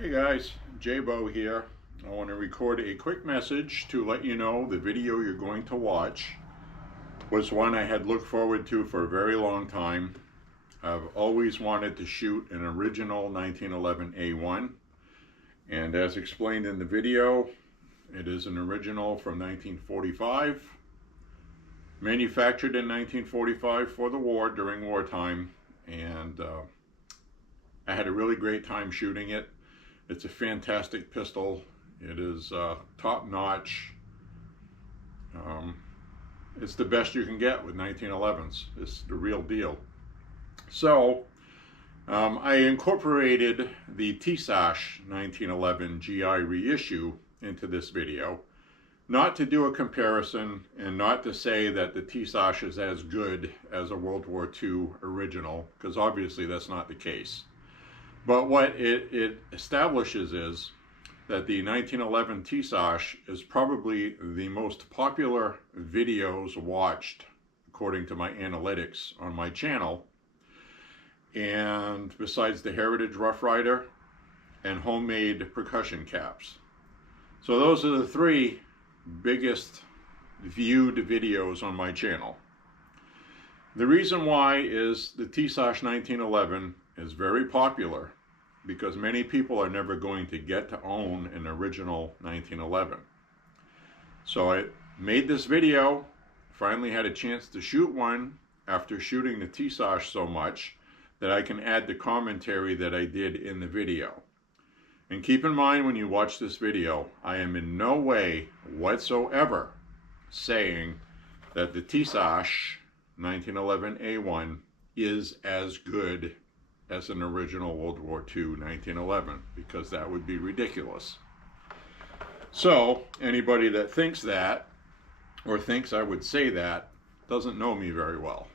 Hey guys, J-Bo here. I want to record a quick message to let you know the video you're going to watch was one I had looked forward to for a very long time. I've always wanted to shoot an original 1911 A1, and as explained in the video, it is an original from 1945, manufactured in 1945 for the war during wartime, and I had a really great time shooting it. It's a fantastic pistol. It is top-notch. It's the best you can get with 1911s. It's the real deal. So I incorporated the TSASH 1911 GI reissue into this video, not to do a comparison and not to say that the TSASH is as good as a World War II original, because obviously that's not the case. But what it establishes is that the 1911 TSASH is probably the most popular videos watched according to my analytics on my channel, and besides the Heritage Rough Rider and homemade percussion caps. So those are the three biggest viewed videos on my channel. The reason why is the TSASH 1911 is very popular because many people are never going to get to own an original 1911. So I made this video, finally had a chance to shoot one after shooting the TSASH so much that I can add the commentary that I did in the video. And keep in mind when you watch this video, I am in no way whatsoever saying that the TSASH 1911 A1 is as good as an original World War II 1911, because that would be ridiculous. So anybody that thinks that, or thinks I would say that, doesn't know me very well.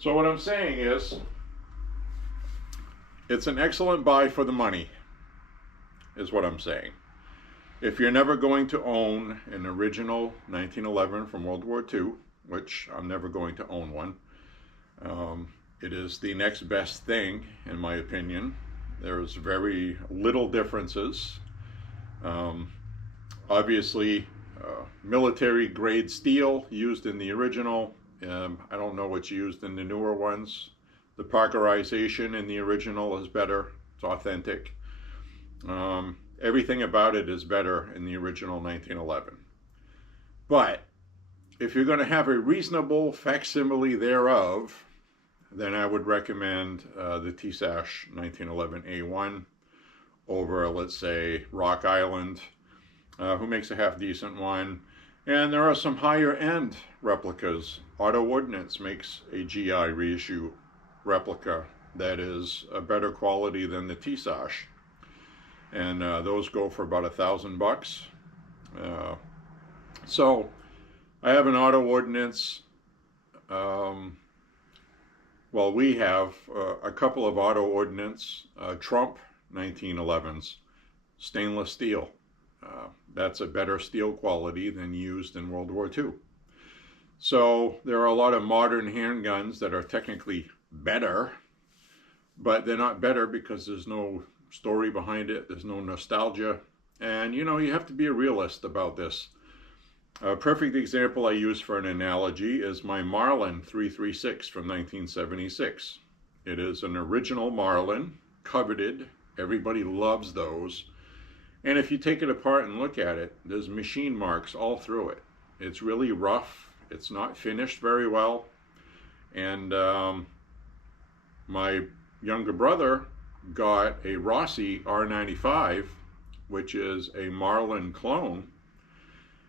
So what I'm saying is, it's an excellent buy for the money, is what I'm saying. If you're never going to own an original 1911 from World War II, which I'm never going to own one, it is the next best thing, in my opinion. There's very little differences. Obviously, military grade steel used in the original. I don't know what's used in the newer ones. The Parkerization in the original is better. It's authentic. Everything about it is better in the original 1911. But if you're going to have a reasonable facsimile thereof, then I would recommend the TSASH 1911 A1 over, let's say, Rock Island, who makes a half-decent one. And there are some higher-end replicas. Auto Ordnance makes a GI reissue replica that is a better quality than the TSASH. And those go for about $1,000. So I have an Auto Ordnance. Well, we have a couple of Auto Ordnance Trump 1911s, stainless steel. That's a better steel quality than used in World War II. So there are a lot of modern handguns that are technically better, but they're not better because there's no story behind it, there's no nostalgia, and you know, you have to be a realist about this. A perfect example I use for an analogy is my Marlin 336 from 1976. It is an original Marlin, coveted. Everybody loves those. And if you take it apart and look at it, there's machine marks all through it. It's really rough. It's not finished very well. And my younger brother got a Rossi R95, which is a Marlin clone.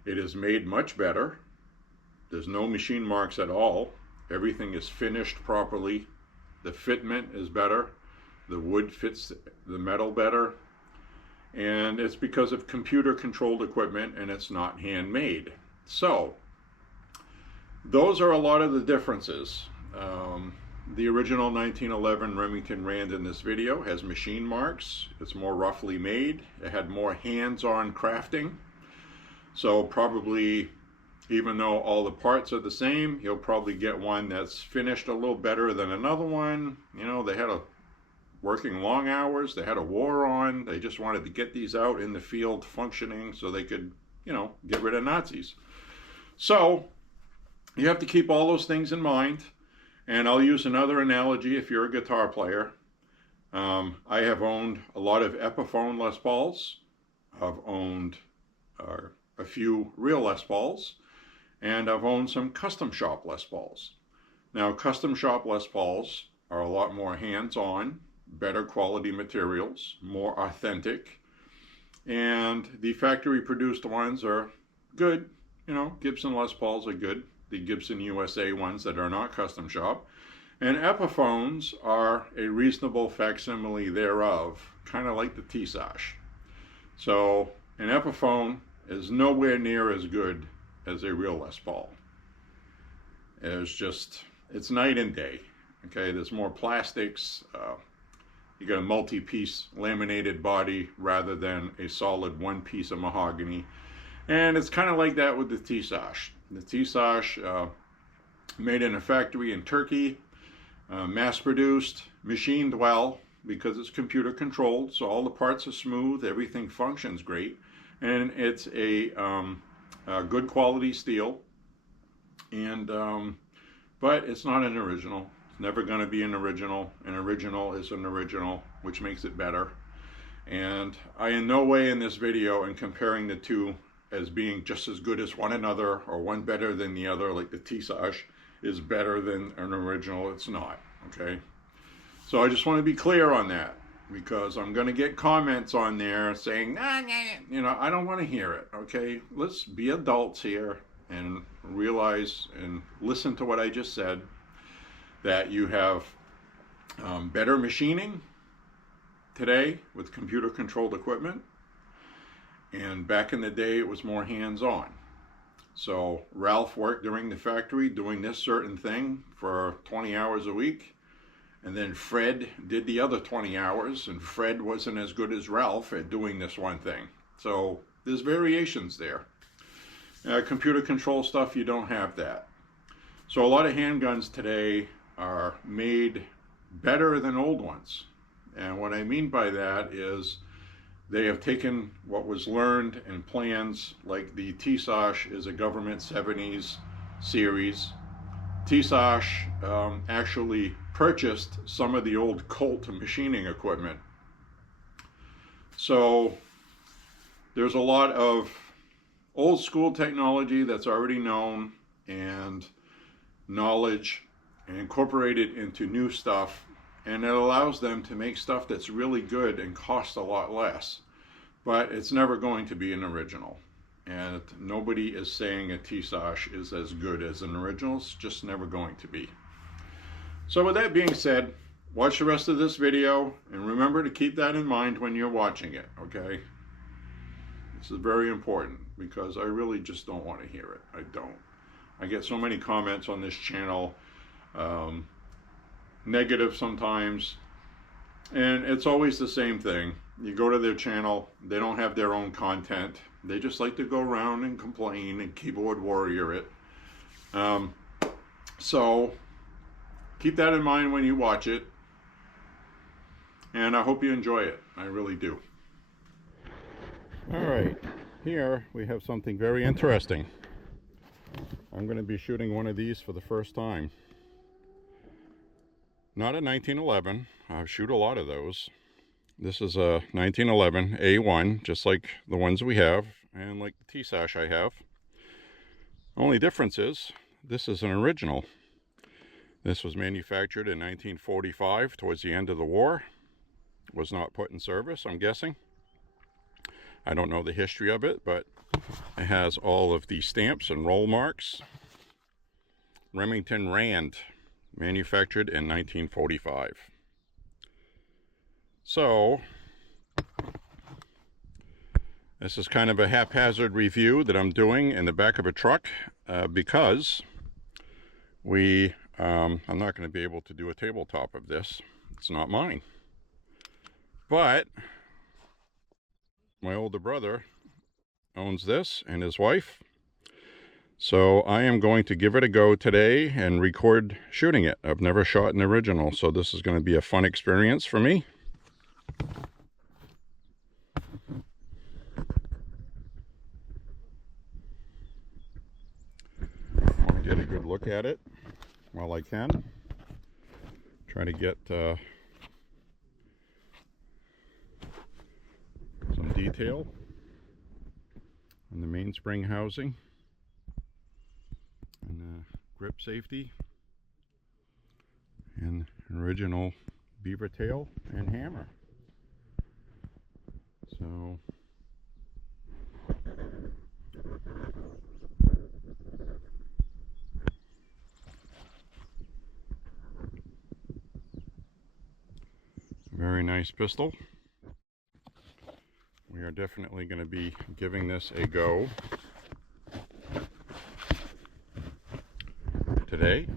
It is made much better. There's no machine marks at all. Everything is finished properly. The fitment is better. The wood fits the metal better. And it's because of computer-controlled equipment, and it's not handmade. So those are a lot of the differences. The original 1911 Remington Rand in this video has machine marks. It's more roughly made. It had more hands-on crafting. So probably, even though all the parts are the same, you'll probably get one that's finished a little better than another one. You know, they had a working long hours. They had a war on. They just wanted to get these out in the field functioning so they could, you know, get rid of Nazis. So you have to keep all those things in mind. And I'll use another analogy if you're a guitar player. I have owned a lot of Epiphone Les Pauls. I've owned a few real Les Pauls. And I've owned some custom shop Les Pauls. Now, custom shop Les Pauls are a lot more hands-on, better quality materials, more authentic. And the factory produced ones are good. You know, Gibson Les Pauls are good. The Gibson USA ones that are not custom shop. And Epiphones are a reasonable facsimile thereof, kind of like the T-Sash. So an Epiphone is nowhere near as good as a real Les Paul. It's night and day. Okay, there's more plastics. You got a multi-piece laminated body rather than a solid one piece of mahogany. And it's kind of like that with the T-Sash. The T-Sash, made in a factory in Turkey, mass-produced, machined well, because it's computer controlled, so all the parts are smooth, everything functions great, and it's a good quality steel. And but it's not an original. It's never going to be an original. An original is an original, which makes it better. And I in no way in this video am comparing the two as being just as good as one another or one better than the other, like the T-Sash is better than an original. It's not, okay? So I just want to be clear on that, because I'm going to get comments on there saying, nah, you know, I don't want to hear it, okay? Let's be adults here and realize and listen to what I just said, that you have better machining today with computer controlled equipment, and back in the day it was more hands-on. So Ralph worked during the factory doing this certain thing for 20 hours a week, and then Fred did the other 20 hours, and Fred wasn't as good as Ralph at doing this one thing. So there's variations there. Computer control stuff, you don't have that. So a lot of handguns today are made better than old ones. And what I mean by that is they have taken what was learned in plans, like the T-Sash is a government 70s series. T-Sash actually purchased some of the old Colt machining equipment. So there's a lot of old school technology that's already known and knowledge and incorporated into new stuff, and it allows them to make stuff that's really good and costs a lot less. But it's never going to be an original. And nobody is saying a T-Sash is as good as an original. It's just never going to be. So with that being said, watch the rest of this video and remember to keep that in mind when you're watching it, okay? This is very important because I really just don't want to hear it. I don't. I get so many comments on this channel, negative sometimes, and it's always the same thing. You go to their channel, they don't have their own content. They just like to go around and complain and keyboard warrior it. So keep that in mind when you watch it, and I hope you enjoy it. I really do. All right, here we have something very interesting. I'm going to be shooting one of these for the first time. Not a 1911. I shoot a lot of those. This is a 1911 A1, just like the ones we have, and like the T-Sash I have. Only difference is, this is an original. This was manufactured in 1945, towards the end of the war. Was not put in service, I'm guessing. I don't know the history of it, but it has all of the stamps and roll marks. Remington Rand, manufactured in 1945. So, this is kind of a haphazard review that I'm doing in the back of a truck because I'm not going to be able to do a tabletop of this. It's not mine. But my older brother owns this, and his wife. So I am going to give it a go today and record shooting it. I've never shot an original, so this is going to be a fun experience for me. I want to get a good look at it while I can. Try to get some detail on the mainspring housing and grip safety and original beaver tail and hammer. So very nice pistol. We are definitely going to be giving this a go today.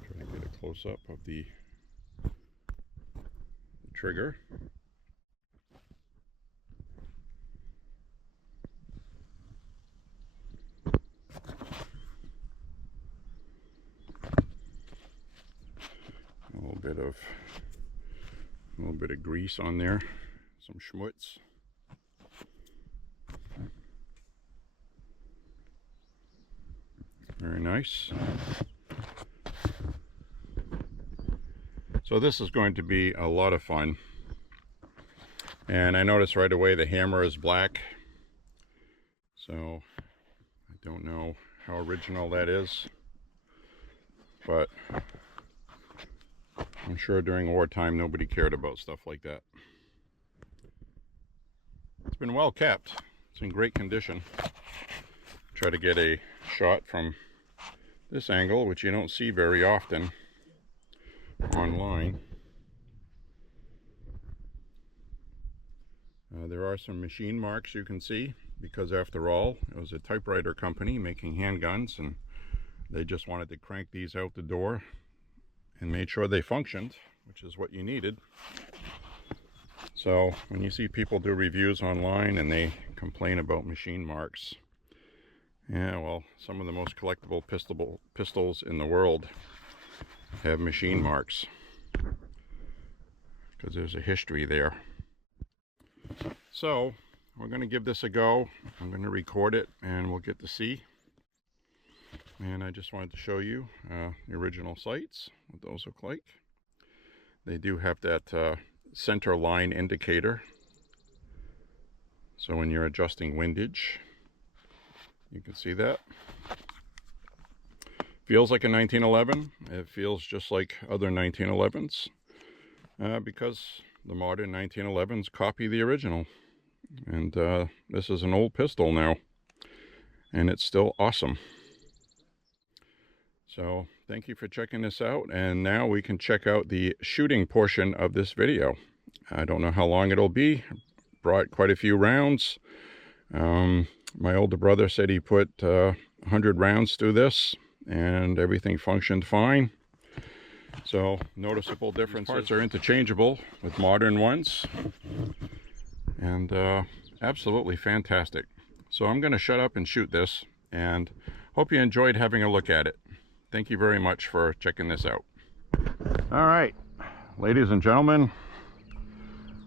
Try to get a close-up of the trigger. A little bit of grease on there, some schmutz. Very nice. So this is going to be a lot of fun. And I noticed right away the hammer is black. So I don't know how original that is, but I'm sure during wartime nobody cared about stuff like that. It's been well kept. It's in great condition. Try to get a shot from this angle, which you don't see very often online. There are some machine marks you can see, because after all, it was a typewriter company making handguns, and they just wanted to crank these out the door and made sure they functioned, which is what you needed. So when you see people do reviews online and they complain about machine marks, yeah, well, some of the most collectible pistols in the world have machine marks, because there's a history there. So we're going to give this a go. I'm going to record it and we'll get to see. And I just wanted to show you the original sights, what those look like. They do have that center line indicator, so when you're adjusting windage, you can see that. Feels like a 1911. It feels just like other 1911s, because the modern 1911s copy the original. And this is an old pistol now, and it's still awesome. So thank you for checking this out, and now we can check out the shooting portion of this video. I don't know how long it'll be. Brought quite a few rounds. My older brother said he put 100 rounds through this and everything functioned fine. So noticeable differences. These parts are interchangeable with modern ones, and absolutely fantastic. So I'm going to shut up and shoot this, and hope you enjoyed having a look at it. Thank you very much for checking this out. All right, ladies and gentlemen,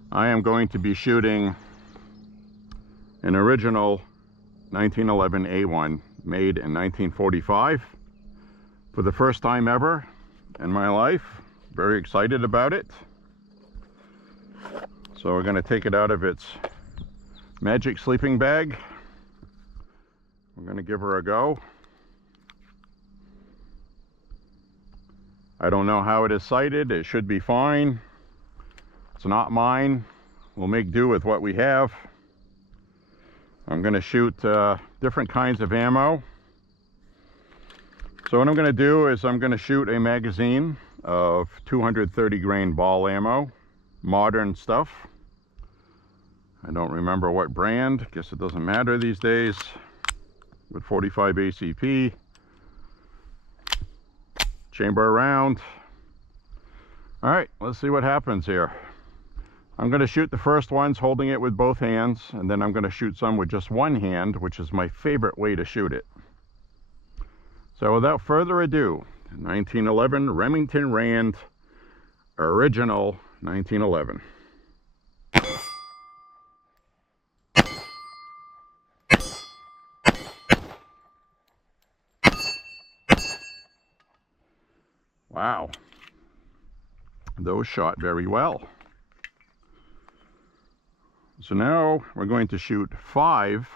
I am going to be shooting an original 1911 A1 made in 1945 for the first time ever in my life. Very excited about it. So we're going to take it out of its magic sleeping bag. We're going to give her a go. I don't know how it is sighted. It should be fine. It's not mine. We'll make do with what we have. I'm going to shoot different kinds of ammo. So what I'm going to do is I'm going to shoot a magazine of 230 grain ball ammo, modern stuff. I don't remember what brand. Guess it doesn't matter these days. With 45 ACP. Chamber round. All right, let's see what happens here. I'm going to shoot the first ones holding it with both hands, and then I'm going to shoot some with just one hand, which is my favorite way to shoot it. So without further ado, 1911 Remington Rand, original 1911. Wow, those shot very well. So now we're going to shoot 5,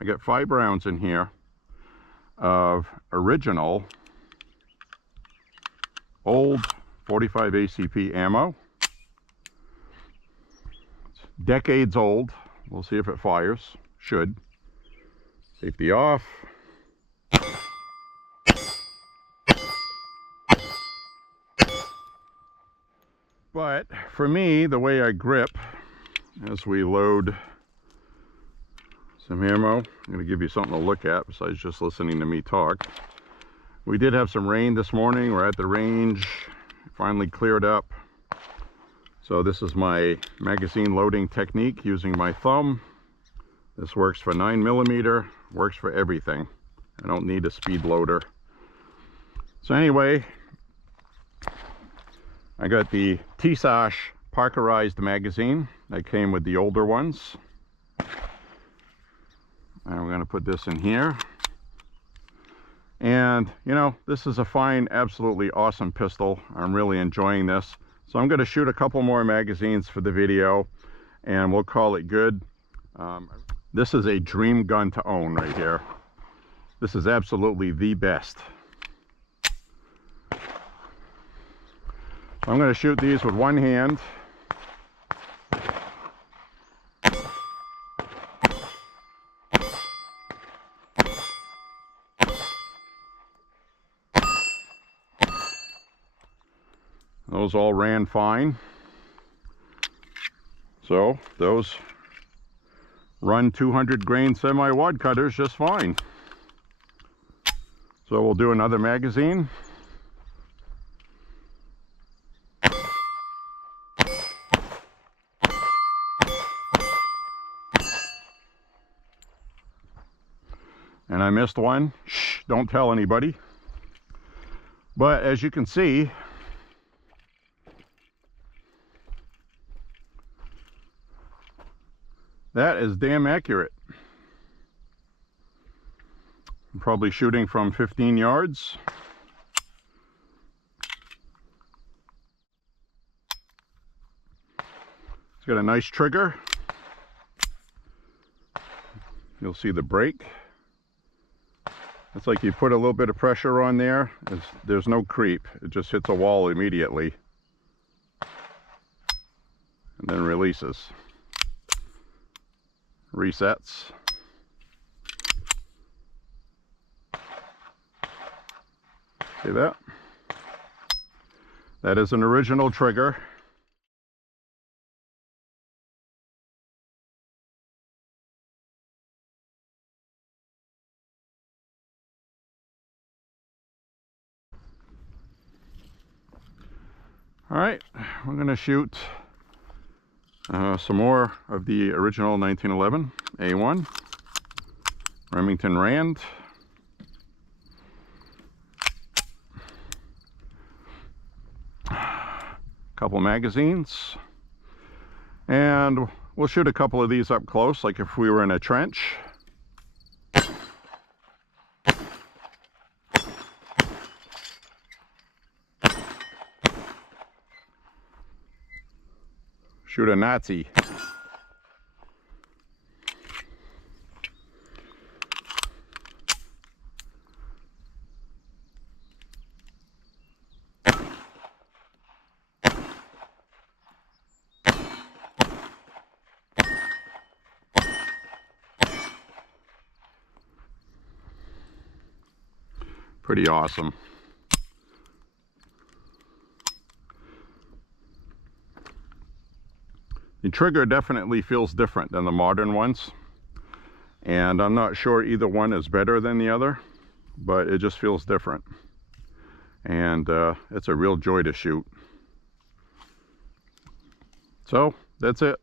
I got 5 rounds in here, of original old 45 ACP ammo. It's decades old. We'll see if it fires. Should. Safety off. But for me, the way I grip as we load some ammo, I'm going to give you something to look at besides just listening to me talk. We did have some rain this morning. We're at the range. Finally cleared up. So this is my magazine loading technique using my thumb. This works for 9mm, works for everything. I don't need a speed loader. So anyway, I got the T-Sash Parkerized magazine that came with the older ones. And we're going to put this in here. And, you know, this is a fine, absolutely awesome pistol. I'm really enjoying this. So I'm going to shoot a couple more magazines for the video, and we'll call it good. This is a dream gun to own right here. This is absolutely the best. I'm going to shoot these with one hand. Those all ran fine. So those run 200 grain semi-wad cutters just fine. So we'll do another magazine. And I missed one. Shh, don't tell anybody. But as you can see, that is damn accurate. I'm probably shooting from 15 yards. It's got a nice trigger. You'll see the break. It's like you put a little bit of pressure on there. There's no creep. It just hits a wall immediately. And then releases. Resets. See that? That is an original trigger. All right, we're going to shoot some more of the original 1911 A1 Remington Rand. Couple magazines, and we'll shoot a couple of these up close, like if we were in a trench. Shoot a Nazi. Pretty awesome. The trigger definitely feels different than the modern ones, and I'm not sure either one is better than the other, but it just feels different, and it's a real joy to shoot. So that's it.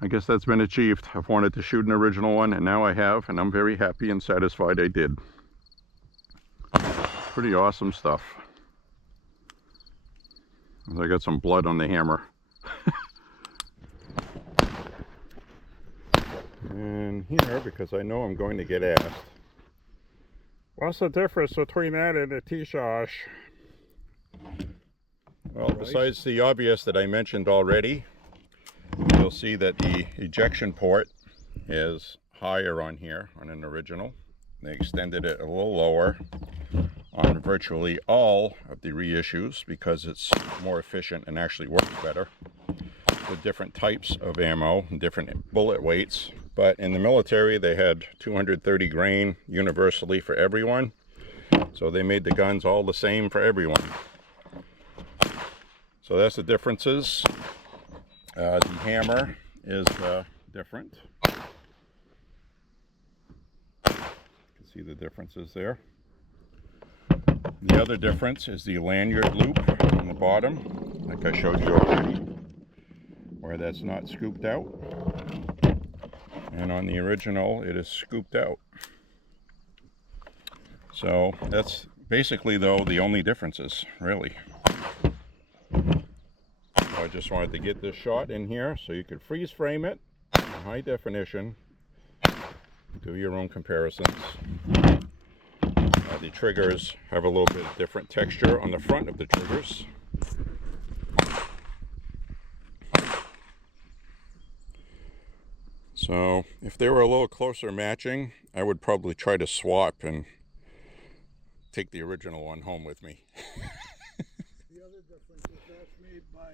I guess that's been achieved. I've wanted to shoot an original one, and now I have, and I'm very happy and satisfied I did. Pretty awesome stuff. I got some blood on the hammer. And here, because I know I'm going to get asked, what's the difference between that and a T-Sash? Well, besides the obvious that I mentioned already, you'll see that the ejection port is higher on here on an original. They extended it a little lower on virtually all of the reissues because it's more efficient and actually works better with different types of ammo and different bullet weights. But in the military, they had 230 grain universally for everyone. So they made the guns all the same for everyone. So that's the differences. The hammer is different. You can see the differences there. The other difference is the lanyard loop on the bottom, like I showed you already, where that's not scooped out. And on the original, it is scooped out. So that's basically, though, the only differences, really. I just wanted to get this shot in here so you could freeze frame it in high definition, do your own comparisons. The triggers have a little bit of different texture on the front of the triggers. So if they were a little closer matching, I would probably try to swap and take the original one home with me. The other difference is that's made by...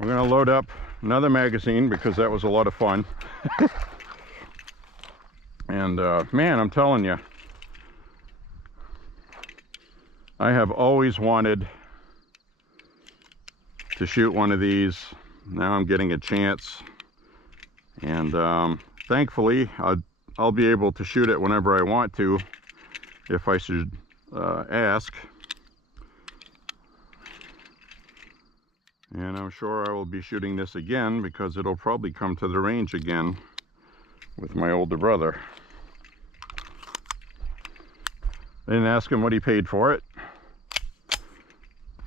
We're going to load up another magazine because that was a lot of fun. And man, I'm telling you, I have always wanted to shoot one of these. Now I'm getting a chance, and thankfully I'll be able to shoot it whenever I want to, if I should ask. And I'm sure I will be shooting this again because it'll probably come to the range again with my older brother. I didn't ask him what he paid for it,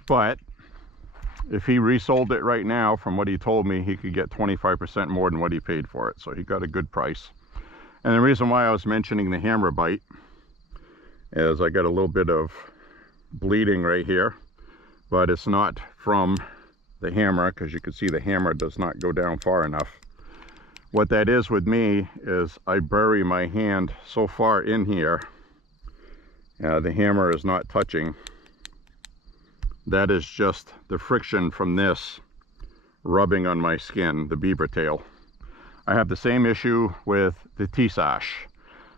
but if he resold it right now, from what he told me, he could get 25% more than what he paid for it. So he got a good price. And the reason why I was mentioning the hammer bite is I got a little bit of bleeding right here, but it's not from the hammer, because you can see the hammer does not go down far enough. What that is with me is I bury my hand so far in here, the hammer is not touching. That is just the friction from this rubbing on my skin, the beaver tail. I have the same issue with the T-Sash.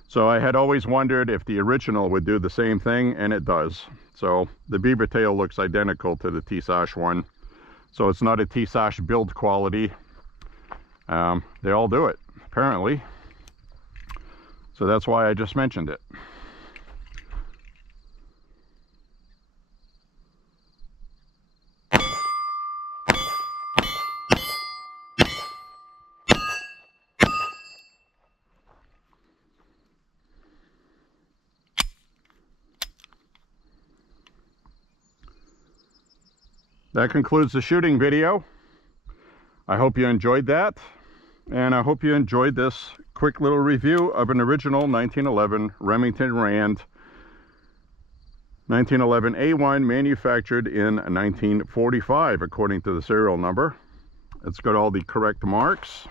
So I had always wondered if the original would do the same thing, and it does. So the beaver tail looks identical to the T-Sash one. So it's not a T-Sash build quality. They all do it, apparently. So that's why I just mentioned it. That concludes the shooting video. I hope you enjoyed that, and I hope you enjoyed this quick little review of an original 1911 Remington Rand 1911 A1, manufactured in 1945 according to the serial number. It's got all the correct marks.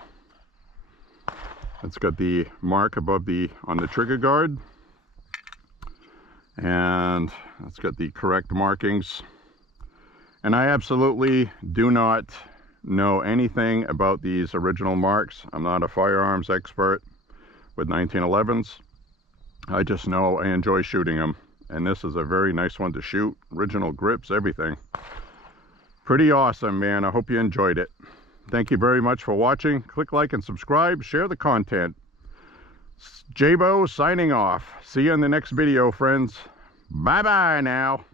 It's got the mark above on the trigger guard, and it's got the correct markings. And I absolutely do not know anything about these original marks. I'm not a firearms expert with 1911s. I just know I enjoy shooting them. And this is a very nice one to shoot. Original grips, everything. Pretty awesome, man. I hope you enjoyed it. Thank you very much for watching. Click like and subscribe. Share the content. Jabo signing off. See you in the next video, friends. Bye-bye now.